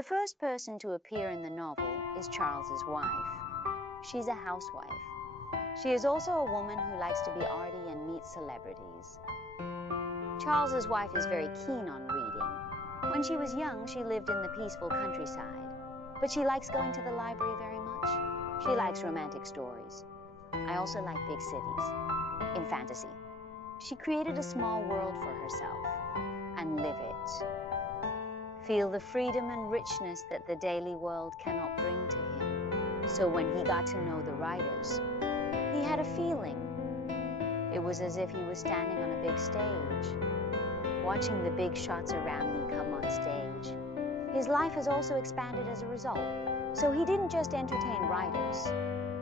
The first person to appear in the novel is Charles's wife. She's a housewife. She is also a woman who likes to be arty and meet celebrities. Charles's wife is very keen on reading. When she was young, she lived in the peaceful countryside, but she likes going to the library very much. She likes romantic stories. I also like big cities, in fantasy. She created a small world for herself, and live it. Feel the freedom and richness that the daily world cannot bring to him. So when he got to know the writers, he had a feeling. It was as if he was standing on a big stage, watching the big shots around me come on stage. His life has also expanded as a result. So he didn't just entertain writers,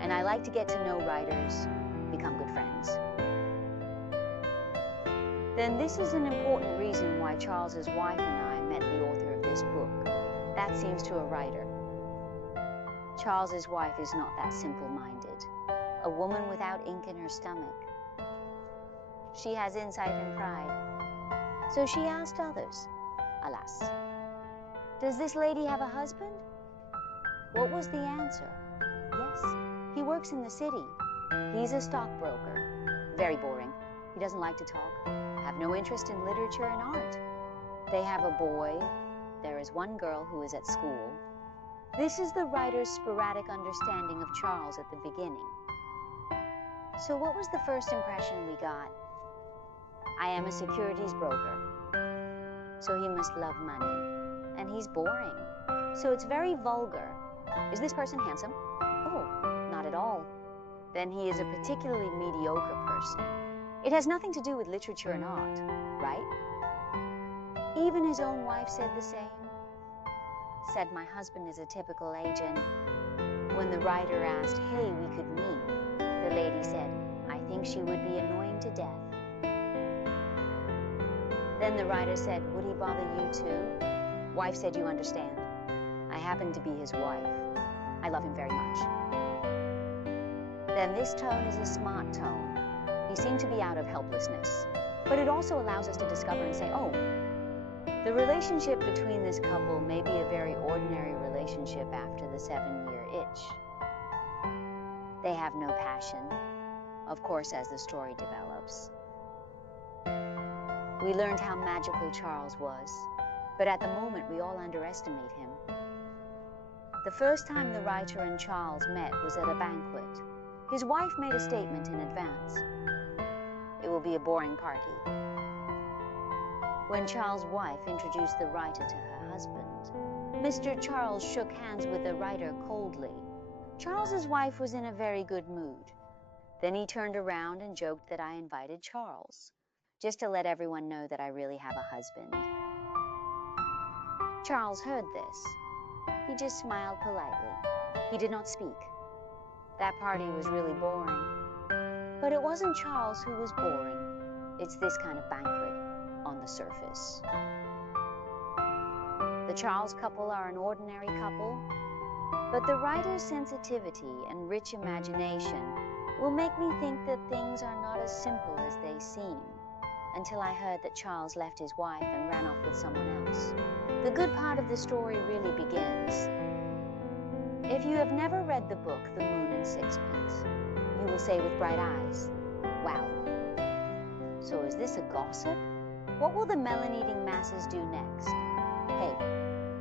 and I like to get to know writers, become good friends. Then this is an important reason why Charles's wife and I met the author of this book. That seems to a writer. Charles's wife is not that simple-minded, a woman without ink in her stomach. She has insight and pride. So she asked others, alas, does this lady have a husband? What was the answer? Yes, he works in the city. He's a stockbroker. Very boring. He doesn't like to talk, have no interest in literature and art. They have a boy. There is one girl who is at school. This is the writer's sporadic understanding of Charles at the beginning. So what was the first impression we got? I am a securities broker. So he must love money. And he's boring. So it's very vulgar. Is this person handsome? Oh, not at all. Then he is a particularly mediocre person. It has nothing to do with literature and art, right? Even his own wife said the same. Said my husband is a typical agent. When the writer asked, hey, we could meet, the lady said, I think she would be annoying to death. Then the writer said, would he bother you too? Wife said, you understand. I happen to be his wife. I love him very much. Then this tone is a smart tone. He seemed to be out of helplessness. But it also allows us to discover and say, oh, the relationship between this couple may be a very ordinary relationship after the 7-year itch. They have no passion, of course, as the story develops. We learned how magical Charles was, but at the moment we all underestimate him. The first time the writer and Charles met was at a banquet. His wife made a statement in advance. It will be a boring party. When Charles' wife introduced the writer to her husband, Mr. Charles shook hands with the writer coldly. Charles's wife was in a very good mood. Then he turned around and joked that I invited Charles, just to let everyone know that I really have a husband. Charles heard this. He just smiled politely. He did not speak. That party was really boring. But it wasn't Charles who was boring. It's this kind of banquet on the surface. The Charles couple are an ordinary couple, but the writer's sensitivity and rich imagination will make me think that things are not as simple as they seem, until I heard that Charles left his wife and ran off with someone else. The good part of the story really begins. If you have never read the book, The Moon and Sixpence, you will say with bright eyes, wow. So is this a gossip? What will the melon-eating masses do next? Hey,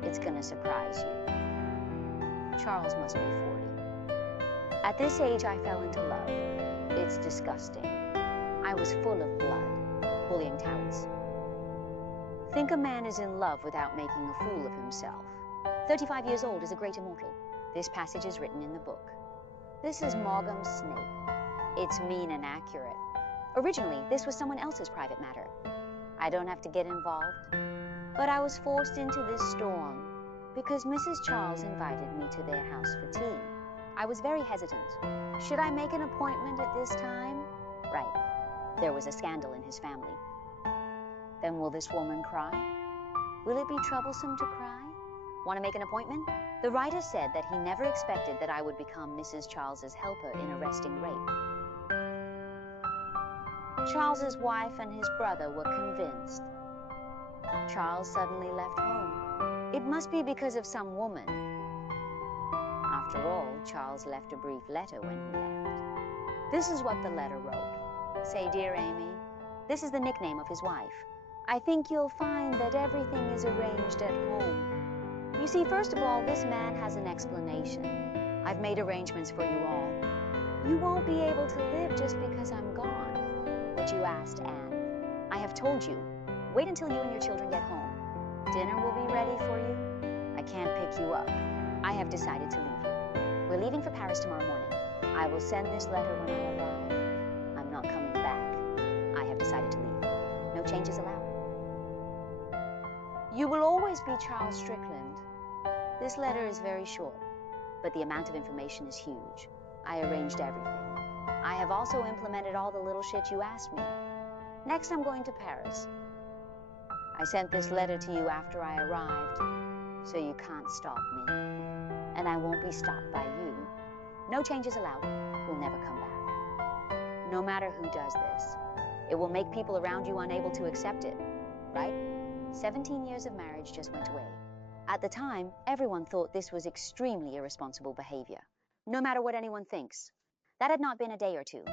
it's gonna surprise you. Charles must be 40. At this age, I fell into love. It's disgusting. I was full of blood, bullying talents. Think a man is in love without making a fool of himself. 35 years old is a great immortal. This passage is written in the book. This is Maugham's snake. It's mean and accurate. Originally, this was someone else's private matter. I don't have to get involved. But I was forced into this storm because Mrs. Charles invited me to their house for tea. I was very hesitant. Should I make an appointment at this time? Right. There was a scandal in his family. Then will this woman cry? Will it be troublesome to cry? Want to make an appointment? The writer said that he never expected that I would become Mrs. Charles's helper in arresting rape. Charles's wife and his brother were convinced. Charles suddenly left home. It must be because of some woman. After all, Charles left a brief letter when he left. This is what the letter wrote. Say, dear Amy, this is the nickname of his wife. I think you'll find that everything is arranged at home. You see, first of all, this man has an explanation. I've made arrangements for you all. You won't be able to live just because I'm gone. But you asked Anne. I have told you. Wait until you and your children get home. Dinner will be ready for you. I can't pick you up. I have decided to leave you. We're leaving for Paris tomorrow morning. I will send this letter when I arrive. I'm not coming back. I have decided to leave. No changes allowed. You will always be Charles Strickland. This letter is very short, but the amount of information is huge. I arranged everything. I have also implemented all the little shit you asked me. Next, I'm going to Paris. I sent this letter to you after I arrived, so you can't stop me. And I won't be stopped by you. No changes allowed. We'll never come back. No matter who does this, it will make people around you unable to accept it, right? 17 years of marriage just went away. At the time, everyone thought this was extremely irresponsible behavior, no matter what anyone thinks. That had not been a day or two.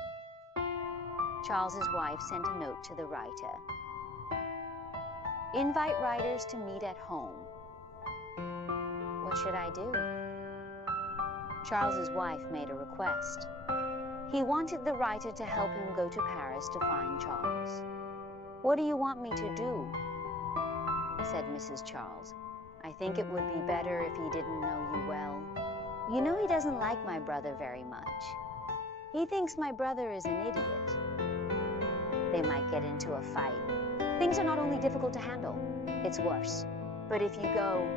Charles's wife sent a note to the writer. Invite writers to meet at home. What should I do? Charles's wife made a request. He wanted the writer to help him go to Paris to find Charles. What do you want me to do? Said Mrs. Charles. I think it would be better if he didn't know you well. You know he doesn't like my brother very much. He thinks my brother is an idiot. They might get into a fight. Things are not only difficult to handle, it's worse. But if you go,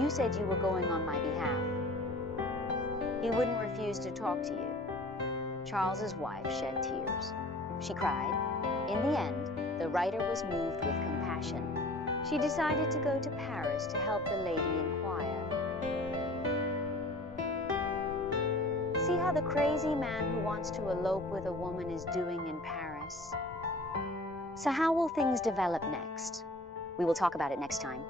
you said you were going on my behalf. He wouldn't refuse to talk to you. Charles's wife shed tears. She cried. In the end, the writer was moved with compassion. She decided to go to Paris to help the lady inquire. See how the crazy man who wants to elope with a woman is doing in Paris? So how will things develop next? We will talk about it next time.